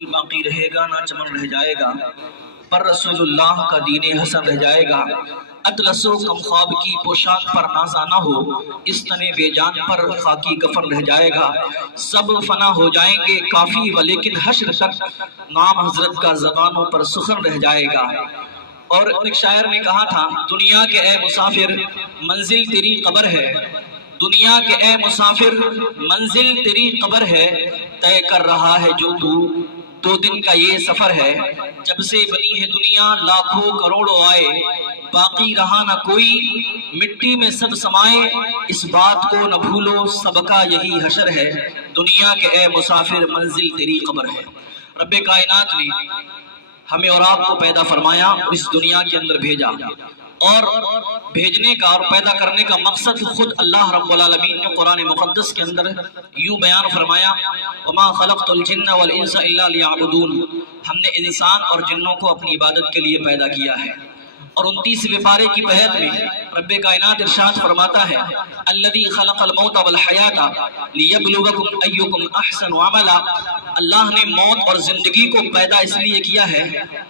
باقی رہے گا نہ چمن رہ جائے گا، پر رسول اللہ کا دین حسن رہ جائے گا۔ اطلس و کم خواب کی پوشاک پر نازا نہ ہو، اس تنے بے جان پر خاکی کفن رہ جائے گا۔ سب فنا ہو جائیں گے کافی ولیکن حشر تک نام حضرت کا زبانوں پر سخن رہ جائے گا۔ اور ایک شاعر نے کہا تھا، دنیا کے اے مسافر منزل تیری قبر ہے، دنیا کے اے مسافر منزل تیری قبر ہے، طے کر رہا ہے جو تو دو دن کا یہ سفر ہے۔ جب سے بنی ہے دنیا لاکھوں کروڑوں آئے، باقی رہا نہ کوئی مٹی میں سب سمائے، اس بات کو نہ بھولو سب کا یہی حشر ہے، دنیا کے اے مسافر منزل تیری قبر ہے۔ رب کائنات نے ہمیں اور آپ کو پیدا فرمایا، اس دنیا کے اندر بھیجا، اور بھیجنے کا اور پیدا کرنے کا مقصد خود اللہ رب العالمین نے قرآن مقدس کے اندر یوں بیان فرمایا، وَمَا خَلَقْتُ الْجِنَّ وَالْإِنسَ إِلَّا لِيَعْبُدُونَ، ہم نے انسان اور جنوں کو اپنی عبادت کے لیے پیدا کیا ہے۔ اور 29ویں پارے کی بحث میں رب کائنات ارشاد فرماتا ہے، الذی خلق الموت والحیات لیبلوکم ایکم احسن عملا، اللہ نے موت اور زندگی کو پیدا اس لیے کیا ہے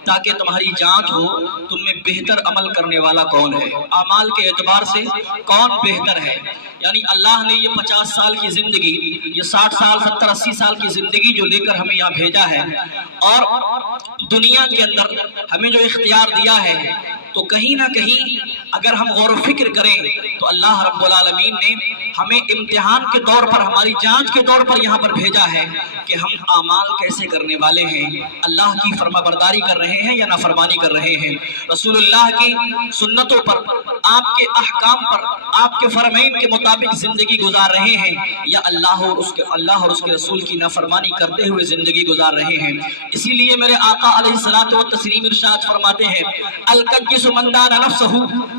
تاکہ تمہاری جانچ ہو تم میں بہتر عمل کرنے والا کون ہے، اعمال کے اعتبار سے کون بہتر ہے۔ یعنی اللہ نے یہ 50 سال کی زندگی، یہ 60 سال 70 80 سال کی زندگی جو لے کر ہمیں یہاں بھیجا ہے، اور دنیا کے اندر ہمیں جو اختیار دیا ہے، تو کہیں نہ کہیں اگر ہم غور و فکر کریں تو اللہ رب العالمین نے ہمیں امتحان کے طور پر، ہماری جانچ کے طور پر یہاں پر بھیجا ہے کہ ہم اعمال کیسے کرنے والے ہیں، اللہ کی فرما برداری کر رہے ہیں یا نافرمانی کر رہے ہیں، رسول اللہ کی سنتوں پر، آپ کے احکام پر، آپ کے فرمائن کے مطابق زندگی گزار رہے ہیں، یا اللہ اور اس کے رسول کی نافرمانی کرتے ہوئے زندگی گزار رہے ہیں۔ اسی لیے میرے آقا علیہ الصلوۃ والتسلیم ارشاد فرماتے ہیں، الکیس من دان نفسہ،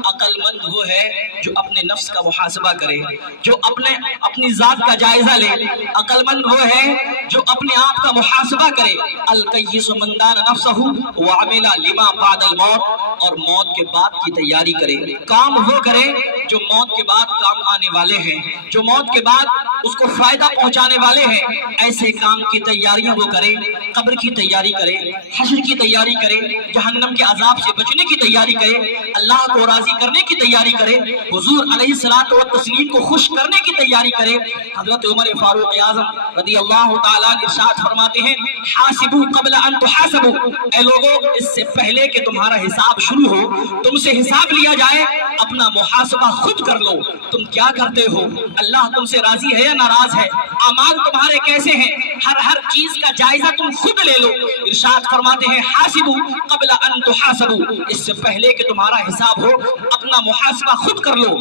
عقل مند وہ ہے جو اپنے نفس کا محاسبہ کرے، جو اپنی ذات کا جائزہ لے، عقل مند وہ ہے جو اپنے آپ کا محاسبہ کرے، الکیس من دان نفسہ وعمل لما بعد الموت، اور موت کے بعد کی تیاری کرے، کام وہ کرے جو موت کے بعد کام آنے والے ہیں، جو موت کے بعد اس کو فائدہ پہنچانے والے ہیں، ایسے کام کی تیاریاں وہ کرے، قبر کی تیاری کرے، حشر کی تیاری کرے، جہنم کے عذاب سے بچنے کی تیاری کرے، اللہ کو راضی کرنے کی تیاری کرے، حضور علیہ الصلوۃ والتسلیم کو خوش کرنے کی تیاری کرے۔ حضرت عمر فاروق اعظم رضی اللہ تعالیٰ ارشاد فرماتے ہیں، حاسبوا قبل ان تحاسبوا، اے لوگو اس سے پہلے کہ تمہارا حساب شروع ہو، تم سے حساب لیا جائے، اپنا محاسبہ خود کر لو، تم کیا کرتے ہو، اللہ تم سے راضی ہے یا ناراض ہے، اعمال تمہارے کیسے ہیں، ہر چیز کا جائزہ تم خود لے لو۔ ارشاد فرماتے ہیں، حاسبوا قبل ان تحاسبوا، اس سے پہلے کہ تمہارا حساب ہو اپنا محاسبہ خود کر لو،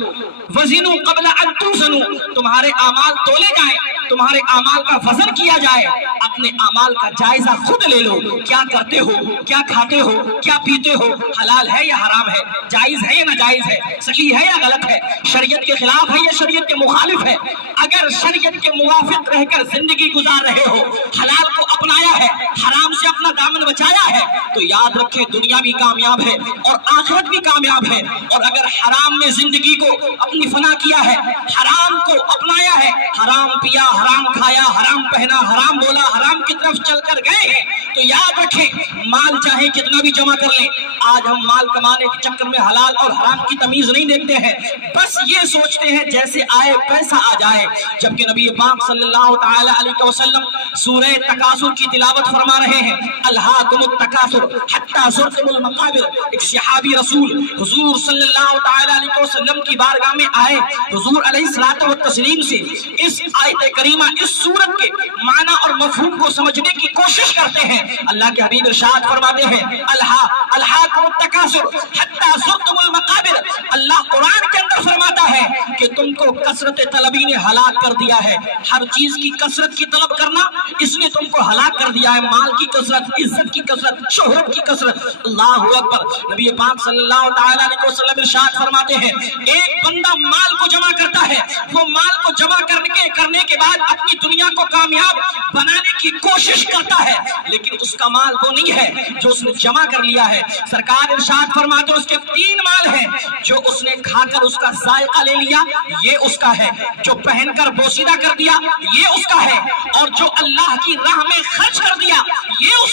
وزنوا قبل ان توزنوا، تمہارے اعمال تولے جائیں، تمہارے اعمال کا وزن کیا جائے، اپنے اعمال کا جائزہ خود لے لو، کیا کرتے ہو، کیا کھاتے ہو، کیا پیتے ہو، حلال ہے یا حرام ہے، جائز ہے یا ناجائز ہے، صحیح ہے یا غلط ہے، شریعت کے خلاف ہے یا شریعت کے مخالف ہے۔ اگر شریعت کے موافق رہ کر زندگی گزار رہے ہو، حلال کو اپنایا ہے، حرام سے اپنا دامن بچایا ہے، تو یاد رکھیں دنیا بھی کامیاب ہے اور آخرت بھی کامیاب ہے۔ اور اگر حرام میں زندگی کو اپنی فنا کیا ہے، حرام کو اپنایا ہے، حرام پیا، حرام کھایا، حرام پہنا، حرام بولا، حرام کی طرف چل کر گئے ہیں، تو یاد رکھیں مال چاہے کتنا بھی جمع کر لیں، آج ہم مال کمانے کے چکر میں حلال اور حرام کی تمیز نہیں دیکھتے ہیں، بس یہ سوچتے ہیں جیسے آئے پیسہ آ جائے، جبکہ نبی پاک صلی اللہ تعالی علیہ وسلم سورہ تکاثر کی تلاوت فرما رہے ہیں، الہاکم التکاثر حتی زرتم المقابر۔ ایک صحابی رسول حضور صلی اللہ تعالی علیہ وسلم کی بارگاہ میں آئے، حضور علیہ الصلوۃ والتسلیم سے اس آیت کریمہ، اس سورت کے معنی اور مفہوم کو سمجھنے کی کوشش کرتے ہیں۔ اللہ کے حبیب ارشاد فرماتے ہیں، الہاکم التکاثر حتی زرتم المقابر، اللہ قرآن کے اندر فرماتا ہے کہ تم کو کثرت طلبی نے ہلاک کر دیا ہے، ہر چیز کی کثرت کی طلب کرنا اس نے تم کو ہلاک کر دیا ہے، مال کی کثرت، عزت کی کثرت، شہرت کی کثرت۔ اللہ اکبر۔ نبی پاک صلی اللہ تعالی علیہ وسلم ارشاد فرماتے ہیں، ایک بندہ مال کو جمع کرتا ہے، وہ مال کو جمع کرنے کے بعد اپنی دنیا کو کامیاب بنانے کی کوشش کرتا ہے، لیکن اس کا مال وہ نہیں ہے جو اس نے جمع کر لیا ہے۔ سرکار ارشاد فرماتے ہیں، اس کے 3 مال ہیں، جو اس نے کھا کر اس کا ذائقہ لے لیا، یہ اس کا ہے، جو پہن کر بوسیدہ کر دیا، یہ اس کا ہے، اور جو اللہ کی راہ میں خرچ کر دیا، یہ اس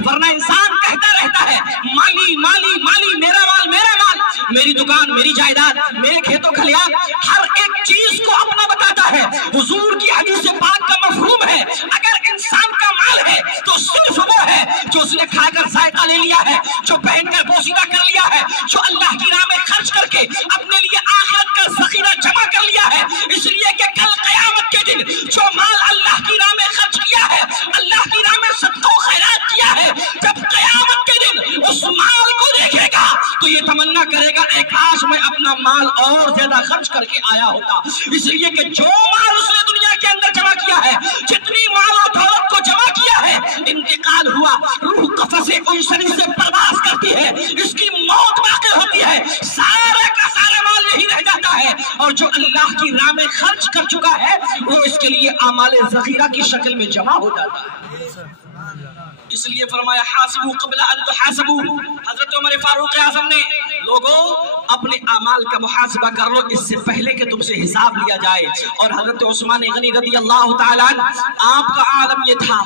ورنہ انسان کہتا رہتا ہے مالی مالی مالی، میرا مال میرا مال، میری دکان میری جائیداد میرے کھیتوں کھلیان، ہر ایک چیز کو اپنا بتاتا ہے۔ حضور کی حدیث پاک کا مفہوم ہے اگر انسان کا مال ہے تو صرف وہ ہے جو اس نے کھا کر ذائقہ لے لیا ہے، جو پہن کر پوشیدہ کر لیا ہے، جو اللہ کی راہ میں خرچ کر کے اپنے لیے آخرت کا ذخیرہ جمع کر لیا ہے۔ اس لیے کہ کل قیامت کے دن جو مال اللہ کی راہ میں خرچ کیا ہے، اللہ کی راہ میں صدقہ و خیرات کیا ہے، جب قیامت کے دن اس مال کو دیکھے گا تو یہ تمنا کرے گا اے کاش میں اپنا مال اور زیادہ خرچ کر کے آیا ہوتا۔ اس لیے کہ جو مال اس نے دنیا کے اندر جمع کیا ہے، جتنی مال و دولت کو جمع کیا ہے، انتقال ہوا، روح قفس انسانی سے پرواز کرتی ہے، اس کی موت واقع ہوتی ہے، سارا کا سارا مال یہی رہ جاتا ہے، اور جو اللہ کی راہ میں خرچ کر چکا ہے وہ اس کے لیے اعمال ذخیرہ کی شکل میں جمع ہو جاتا ہے۔ اس لیے فرمایا حاسبو قبل ان تحاسبو، حضرت عمر فاروق اعظم نے لوگوں اپنے اعمال کا محاسبہ کر لو اس سے پہلے کہ تم سے حساب لیا جائے۔ اور حضرت عثمان غنی رضی اللہ تعالیٰ عنہ، آپ کا عالم یہ تھا،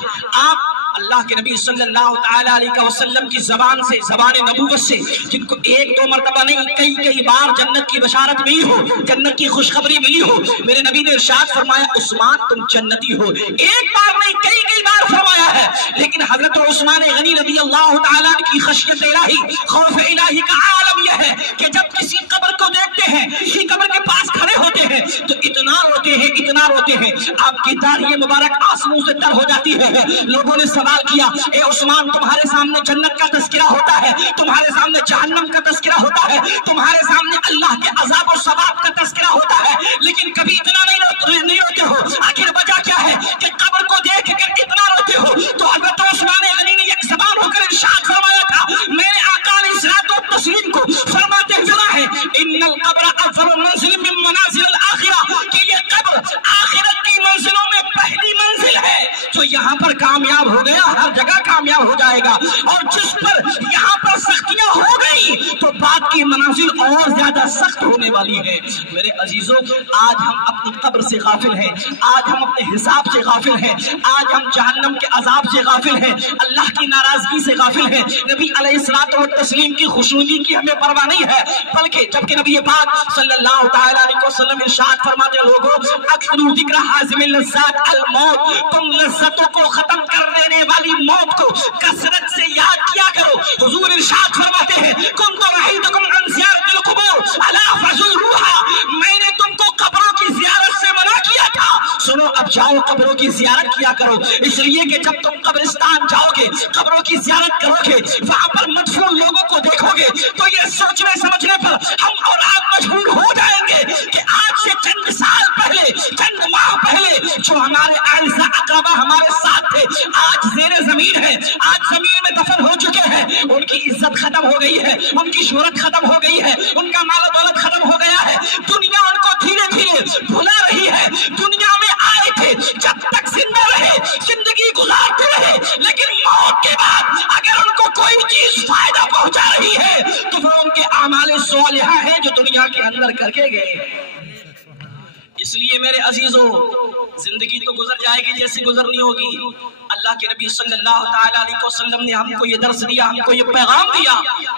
آپ اللہ کے نبی صلی اللہ تعالیٰ علیہ وسلم کی زبان سے، زبان نبوت سے، جن کو ایک دو مرتبہ نہیں کئی بار جنت کی بشارت ملی ہو، جنت کی خوشخبری ملی ہو، میرے نبی نے ارشاد فرمایا عثمان تم جنتی ہو، ایک بار نہیں کئی بار فرمایا ہے۔ لیکن حضرت عثمان غنی رضی اللہ تعالیٰ کی خشیت الہی، خوف الہی کا عالم یہ ہے کہ جب کسی قبر کو دیکھتے ہیں، کسی قبر کے پاس کھڑے ہوتے ہیں تو اتنا روتے ہیں آپ کی داڑھی مبارک آنسوؤں سے تر ہو جاتی ہے۔ لوگوں نے سوال کیا اے عثمان تمہارے سامنے جنت کا تذکرہ ہوتا ہے، تمہارے سامنے جہنم کا تذکرہ ہوتا ہے، تمہارے سامنے اللہ کے عذاب و ثواب کا تذکرہ ہوتا ہے، لیکن کبھی اتنا نہیں روتے ہو، آخر وجہ کیا ہے کہ قبر کو دیکھ کر اتنا روتے ہو؟ تو حضرت عثمان غنی نے ایک زبان ہو کر ارشاد فرمایا تھا، میرے آقا علیہ الصلوۃ والتسلیم کو فرماتے ہوئے ہے ان القبر افضل منزل من منازل الاخرہ، کہ یہ قبر آخرت کی منزلوں میں پہلی منزل ہے، جو یہاں پر کامیاب ہو گیا ہر جگہ کامیاب ہو جائے گا، اور جس پر یہاں پر سختیاں ہو گئی تو بعد کی منازل اور زیادہ سخت ہونے والی ہے۔ میرے عزیزوں آج ہم اپنی قبر سے غافل ہیں، آج ہم اپنے حساب سے غافل ہیں، آج ہم جہنم کے عذاب سے غافل ہیں، اللہ کی ناراضگی سے غافل ہیں، نبی علیہ الصلوۃ والتسلیم کی خوشنودی کی ہمیں پرواہ نہیں ہے، بلکہ جبکہ نبی پاک صلی اللہ تعالیٰ علیہ وسلم ارشاد فرماتے ہیں لوگوں اکثروا ذکر حازم اللذات الموت، تم لذتوں کو ختم کر دینے والی موت کو کثرت سے یاد کیا کرو۔ حضور ارشاد فرماتے ہیں کنت نہیتکم عن زیارت القبور الا فزوروها، میں نے تم کو قبروں کی زیارت سے منع کیا تھا، سنو اب جاؤ قبروں کی زیارت کیا کرو۔ اس لیے کہ جب تم قبرستان جاؤ گے، قبروں کی زیارت کرو گے، وہاں پر مدفون لوگوں کو دیکھو گے تو یہ سوچنے سمجھنے پر ہم اور آپ مجبور ہو جائیں گے کہ آج سے چند سال پہلے، چند ماہ پہلے جو ہمارے اعزاء اقربا ہمارے ساتھ تھے آج زیر زمین ہے، آج زمین میں دفن ہو چکے ہیں، ان کی عزت ختم ہو گئی ہے، ان کی شہرت ختم ہو گئی ہے، ان کا مال و دولت ختم ہو گیا ہے، دنیا ان کو دھیرے دھیرے بھلا رہی ہے۔ دنیا میں آئے تھے جب تک زندہ رہے، زندگی گزارتے رہے، لیکن موت کے بعد اگر ان کو کوئی چیز فائدہ پہنچا رہی ہے تو وہ ان کے اعمال صالحہ ہیں جو دنیا کے اندر کر کے گئے۔ اس لیے میرے عزیزوں زندگی تو گزر جائے گی جیسے گزرنی ہوگی، اللہ کے نبی صلی اللہ تعالیٰ علیہ وسلم نے ہم کو یہ درس دیا، ہم کو یہ پیغام دیا،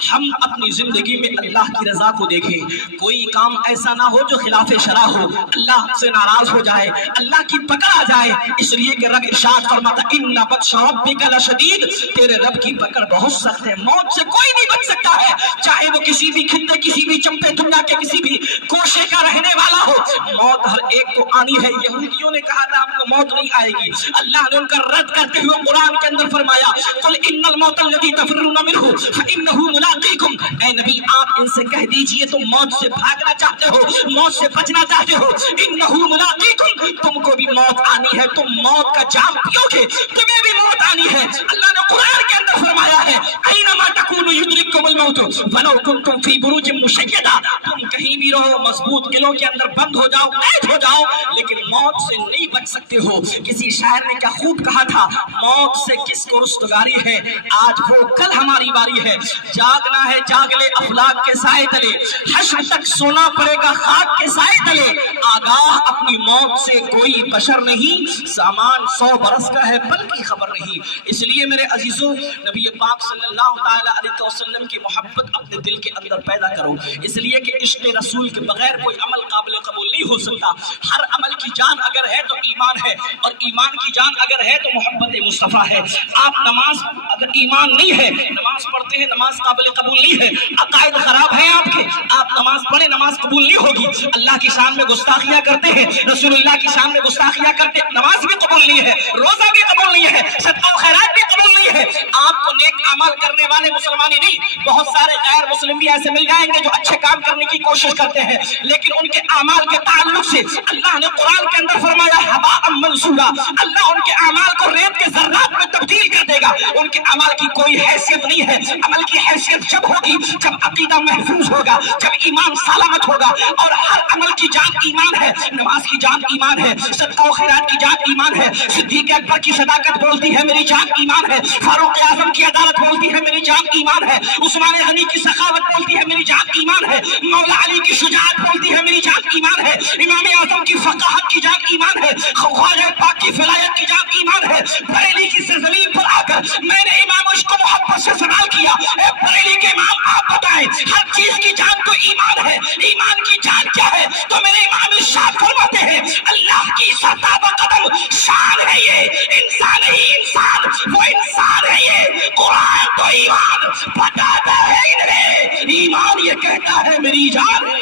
ہم اپنی زندگی میں اللہ کی رضا کو دیکھیں، کوئی کام ایسا نہ ہو جو خلاف شرع ہو، اللہ سے ناراض ہو جائے، اللہ کی پکڑ آ جائے۔ اس لیے کہ رب ارشاد فرماتا ان بطش ربک لشدید، تیرے رب کی پکڑ بہت سخت ہے، موت سے کوئی نہیں بچ سکتا ہے، چاہے وہ کسی بھی خطے، کسی بھی چمپے دنیا کے کسی بھی کوشے کا رہنے والا ہو، موت ہر ایک کو آنی ہے۔ یہودیوں نے کہا تھا ہم کو موت نہیں آئے گی، اللہ نے ان کا رد کرتے ہوئے قرآن کے اندر فرمایا قل ان الموت الذی تفرون منہ فانہ ملاقیکم، اے نبی آپ ان سے کہہ دیجئے تم موت سے بھاگنا چاہتے ہو، موت سے بچنا چاہتے ہو، انہ ملاقیکم، تم کو بھی موت آنی ہے، تم موت کا جام پیو گے، تمہیں بھی موت آنی ہے۔ اللہ نے قرآن کے اندر فرمایا ہے اینما تکونوا یدرککم الموت ولو كنتم في بروج مشيدہ، تم کہیں بھی رہو مضبوط قلعوں کے اندر بند ہو جاؤ، قید ہو جاؤ، لیکن موت سے نہیں بچ سکتے ہو۔ کسی شاعر نے کیا خوب کہا تھا، موت سے کس کو رستگاری ہے، آج وہ کل ہماری باری ہے۔ جاگنا ہے جاگ لے افلاک کے سائے تلے، حشر تک سونا پڑے گا خاک کے سائے تلے، آگاہ اپنی موت سے کوئی بشر نہیں، سامان 100 برس کا ہے پل کی خبر نہیں۔ اس لیے میرے عزیزوں، نبی پاک صلی اللہ تعالیٰ علیہ وسلم کی محبت اپنے دل کے اندر پیدا کرو، اس لیے کہ عشق رسول کے بغیر کوئی عمل قابل قبول نہیں ہو سکتا۔ ہر عمل کی جان اگر ہے تو ایمان ہے، اور ایمان کی جان اگر ہے تو محبت مصطفیٰ ہے۔ آپ نماز اگر ایمان نہیں ہے، نماز پڑھتے ہیں نماز قابل قبول نہیں ہے، عقائد خراب ہیں آپ کے، آپ نماز پڑھیں نماز قبول نہیں ہوگی۔ اللہ کی شان میں گستاخیاں کرتے ہیں، رسول اللہ کی شان میں گستاخیاں کرتے ہیں، نماز بھی قبول نہیں ہے، روزہ بھی قبول نہیں ہے، صدقہ و خیرات بھی قبول نہیں ہے۔ آپ کو نیک عمل کرنے والے مسلمان ہی نہیں، بہت سارے غیر مسلم بھی ایسے مل جائیں گے جو اچھے کام کرنے کی کوشش کرتے ہیں، لیکن ان کے اعمال کے تعلق سے اللہ نے قرآن کے اندر فرمایا ہباء منثورا، اللہ ان کے اعمال کو ریت کے ذرات میں تبدیل کر دے گا۔ ان کے عمل کی کوئی حیثیت نہیں ہے۔ عمل کی حیثیت جب ہوگی جب عقیدہ محفوظ ہوگا، جب ایمان سلامت ہوگا، اور ہر عمل کی جان ایمان ہے۔ نماز کی جان ایمان ہے، صدقہ و خیرات کی جان ایمان ہے، صدیق اکبر کی صداقت بولتی ہے میری جان ایمان ہے، فاروق اعظم کی عدالت بولتی ہے میری جان ایمان ہے، عثمان غنی کی سخاوت بولتی ہے میری جان ایمان ہے، مولا علی کی شجاعت بولتی ہے میری جان ایمان ہے، امام اعظم کی فقاہت کی جان ایمان ہے، خواجہ پاک کی فلایت کی جان ایمان ہے۔ بریلی کی سرزمین پر آ کر میں نے امام عشق کو محبت سے سوال کیا، اے بریلی کے امام آپ بتائیں ہر چیز کی جان تو ایمان ہے، ایمان کی جان کیا ہے؟ تو میرے امام ارشاد فرماتے ہیں اللہ کی سطح و قدم شان ہے یہ، انسان ہی انسان، وہ انسان ہے یہ، قرآن تو ایمان بتاتا ہے انہیں، ایمان یہ کہتا ہے میری جان۔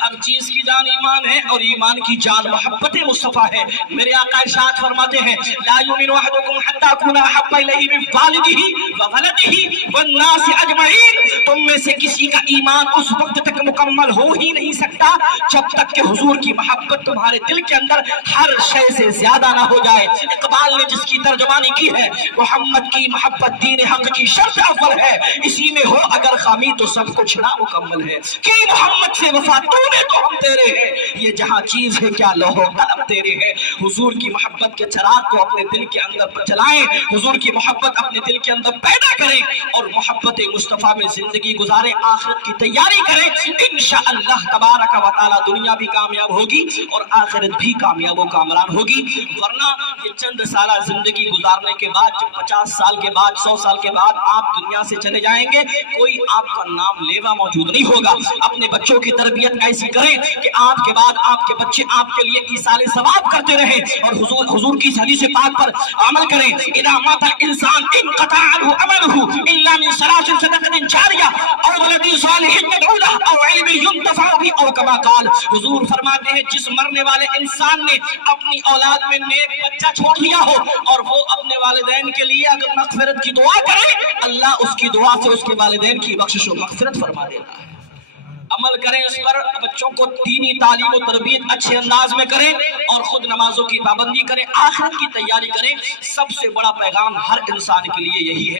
ہر چیز کی جان ایمان ہے، اور ایمان کی جان محبت مصطفیٰ ہے۔ میرے آقا ارشاد فرماتے ہیں لا یؤمن احدکم حتی اکون احب الیہ من والدہ وولدہ والناس اجمعین، تم میں سے کسی کا ایمان اس وقت تک مکمل ہو ہی نہیں سکتا جب تک کہ حضور کی محبت تمہارے دل کے اندر ہر شے سے زیادہ نہ ہو جائے۔ اقبال نے جس کی ترجمانی کی ہے، محمد کی محبت دین حق کی شرط اول ہے، اسی میں ہو اگر خامی تو سب کچھ نامکمل ہے۔ کہ محمد سے وفا تو تو ہم تیرے ہیں، یہ جہاں چیز ہے کیا لوح و قلم تیرے ہے۔ حضور کی محبت کے چراغ کو اپنے دل کے اندر جلائیں، حضور کی محبت اپنے دل کے اندر پیدا کریں، اور محبت مصطفیٰ میں زندگی گزاریں، آخرت کی تیاری کریں۔ انشاءاللہ تبارک و تعالی دنیا بھی کامیاب ہوگی اور آخرت بھی کامیاب و کامران ہوگی۔ ورنہ یہ چند سالہ زندگی گزارنے کے بعد، جب 50 سال کے بعد 100 سال کے بعد آپ دنیا سے چلے جائیں گے، کوئی آپ کا نام لیوا موجود نہیں ہوگا۔ اپنے بچوں کی تربیت ایسی کریں کہ آپ کے بعد آپ کے بچے آپ کے لیے ایصال ثواب کرتے رہیں، اور حضور کی حدیث پاک پر عمل کریں۔ اذا مات الانسان انقطع عنه عمله الا من ثلاث صدقة جاریہ او ولد صالح يدعو له او علم ينتفع به او كما قال، حضور فرماتے ہیں جس مرنے والے انسان نے اپنی اولاد میں نیک بچہ چھوڑ دیا ہو، اور وہ اپنے والدین کے لیے اگر مغفرت کی دعا کرے، اللہ اس کی دعا سے اس کے والدین کی بخشش و مغفرت فرما دیتا ہے۔ عمل کریں اس پر، بچوں کو دینی تعلیم و تربیت اچھے انداز میں کریں، اور خود نمازوں کی پابندی کریں، آخرت کی تیاری کریں۔ سب سے بڑا پیغام ہر انسان کے لیے یہی ہے۔